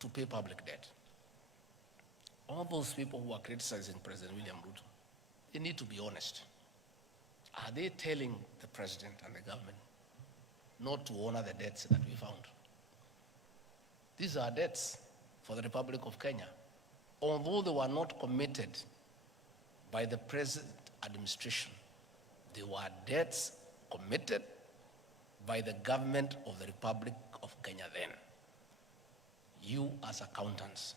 to pay public debt. All those people who are criticizing President William Ruto, they need to be honest. Are they telling the president and the government not to honor the debts that we found? These are debts for the Republic of Kenya. Although they were not committed by the present administration, they were debts committed by the government of the Republic of Kenya then. You as accountants,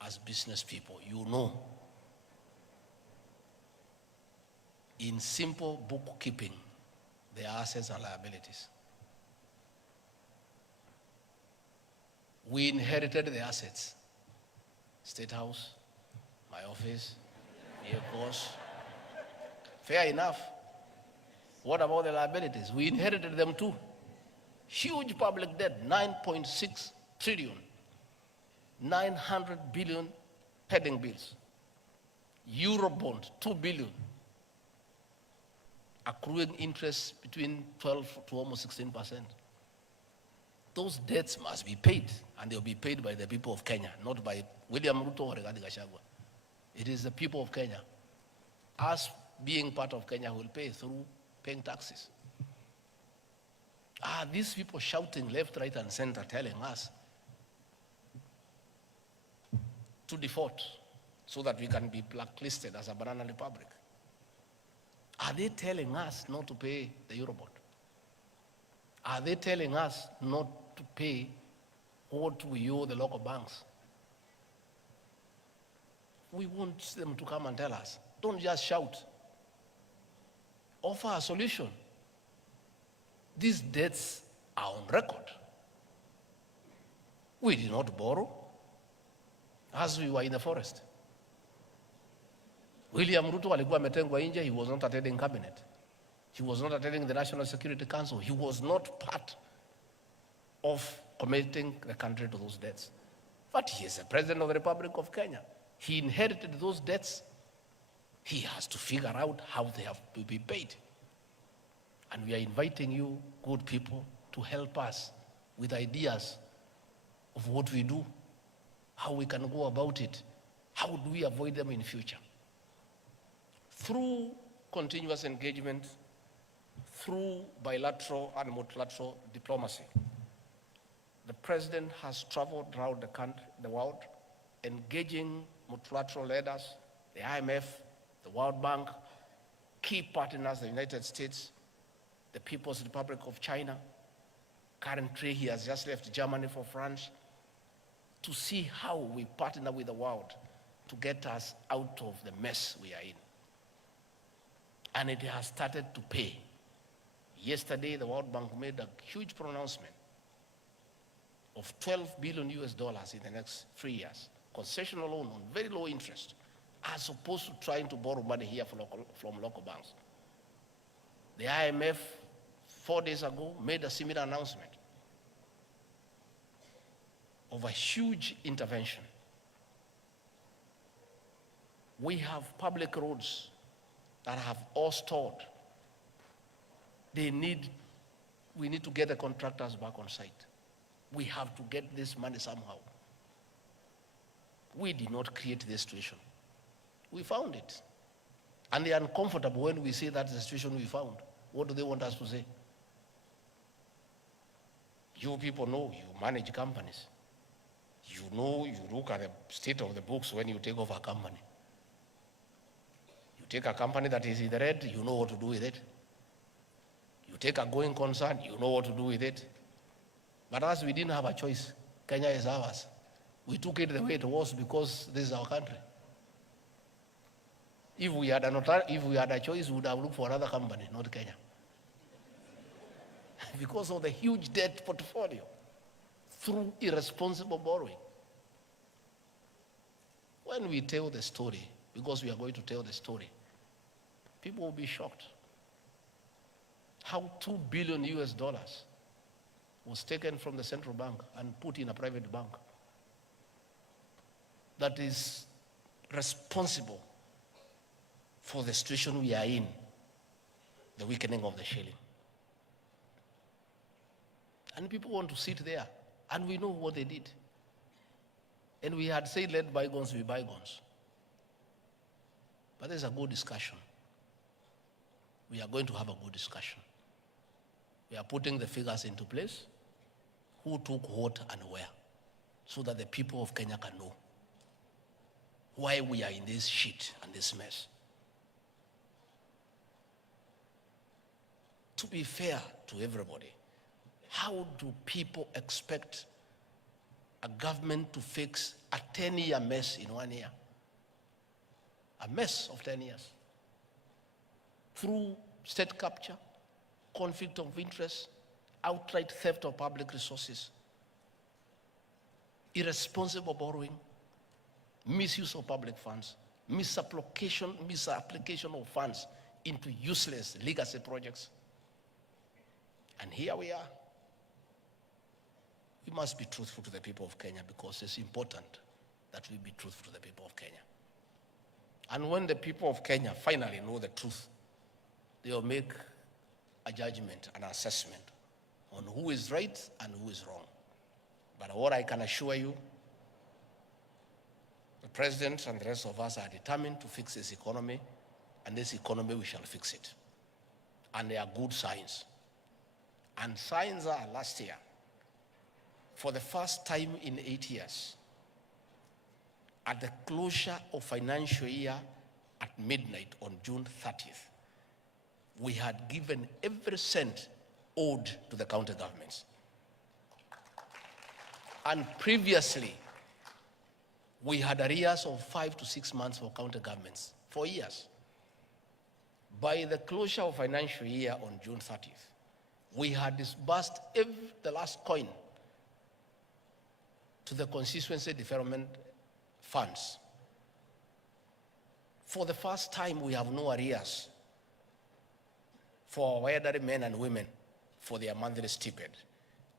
as business people, you know, in simple bookkeeping, there are assets and liabilities. We inherited the assets. State House, my office, vehicles. Fair enough. What about the liabilities? We inherited them too. Huge public debt, 9.6 trillion, 900 billion pending bills. Eurobond, 2 billion. Accruing interest between 12 to almost 16%. Those debts must be paid, and they'll be paid by the people of Kenya, not by William Ruto or Gachagua. It is the people of Kenya. Us being part of Kenya will pay through paying taxes. These people shouting left, right, and center, telling us to default so that we can be blacklisted as a banana republic. Are they telling us not to pay the Eurobond? Are they telling us not to pay what we owe the local banks? We want them to come and tell us. Don't just shout. Offer a solution. These debts are on record. We did not borrow as we were in the forest. William Ruto alikuwa ametengwa nje. He was not attending cabinet. He was not attending the National Security Council. He was not part of committing the country to those debts. But he is the president of the Republic of Kenya. He inherited those debts. He has to figure out how they have to be paid. And we are inviting you, good people, to help us with ideas of what we do, how we can go about it, how do we avoid them in future. Through continuous engagement, through bilateral and multilateral diplomacy, the president has traveled around the country, the world, engaging multilateral leaders, the IMF, the World Bank, key partners, the United States, the People's Republic of China. Currently, he has just left Germany for France to see how we partner with the world to get us out of the mess we are in. And it has started to pay. Yesterday, the World Bank made a huge pronouncement of $12 billion in the next 3 years. Concessional loan on very low interest, as opposed to trying to borrow money here from local banks. The IMF, 4 days ago, made a similar announcement of a huge intervention. We have public roads that have all stalled. We need to get the contractors back on site. We have to get this money somehow. We did not create this situation. We found it. And they are uncomfortable when we say that's the situation we found. What do they want us to say? You people know, you manage companies. You know, you look at the state of the books when you take over a company. You take a company that is in the red, you know what to do with it. You take a going concern, you know what to do with it. But us, we didn't have a choice. Kenya is ours. We took it the way it was because this is our country. If we had a choice, we would have looked for another company, not Kenya. Because of the huge debt portfolio through irresponsible borrowing. When we tell the story, because we are going to tell the story, people will be shocked. How $2 billion was taken from the central bank and put in a private bank that is responsible for the situation we are in, the weakening of the shilling. And people want to sit there, and we know what they did. And we had said, let bygones be bygones. But there's a good discussion. We are going to have a good discussion. We are putting the figures into place, who took what and where, so that the people of Kenya can know why we are in this shit and this mess. To be fair to everybody, how do people expect a government to fix a 10-year mess in 1 year? A mess of 10 years. Through state capture, conflict of interest, outright theft of public resources, irresponsible borrowing, misuse of public funds, misapplication of funds into useless legacy projects. And here we are. We must be truthful to the people of Kenya, because it's important that we be truthful to the people of Kenya. And when the people of Kenya finally know the truth, they will make a judgment, an assessment on who is right and who is wrong. But what I can assure you, the president and the rest of us are determined to fix this economy, and this economy, we shall fix it. And there are good signs. And signs are, last year, for the first time in 8 years, at the closure of financial year at midnight on June 30th, we had given every cent owed to the county governments. And previously, we had arrears of 5 to 6 months for county governments, for years. By the closure of financial year on June 30th, we had disbursed the last coin to the constituency development funds. For the first time, we have no arrears for our elderly men and women for their monthly stipend.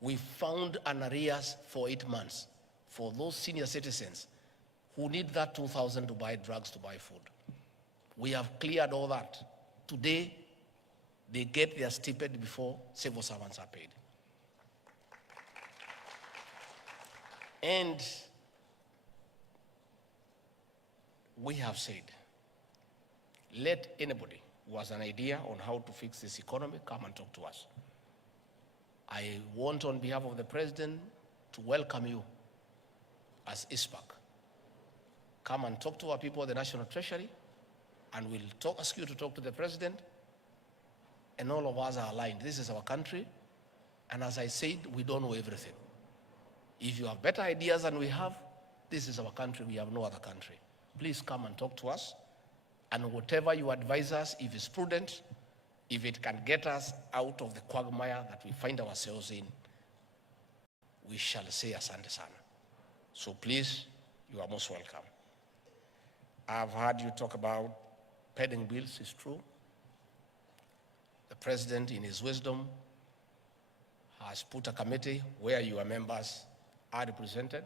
We found an arrears for 8 months for those senior citizens who need that 2,000 to buy drugs, to buy food. We have cleared all that. Today, they get their stipend before civil servants are paid. And we have said, let anybody who has an idea on how to fix this economy come and talk to us. I want, on behalf of the president, to welcome you as ISPAC. Come and talk to our people at the National Treasury, and we'll ask you to talk to the president, and all of us are aligned. This is our country, and as I said, we don't know everything. If you have better ideas than we have, this is our country, we have no other country. Please come and talk to us, and whatever you advise us, if it's prudent, if it can get us out of the quagmire that we find ourselves in, we shall say asante sana. So please, you are most welcome. I've heard you talk about pending bills, it's true. The president, in his wisdom, has put a committee where your members are represented.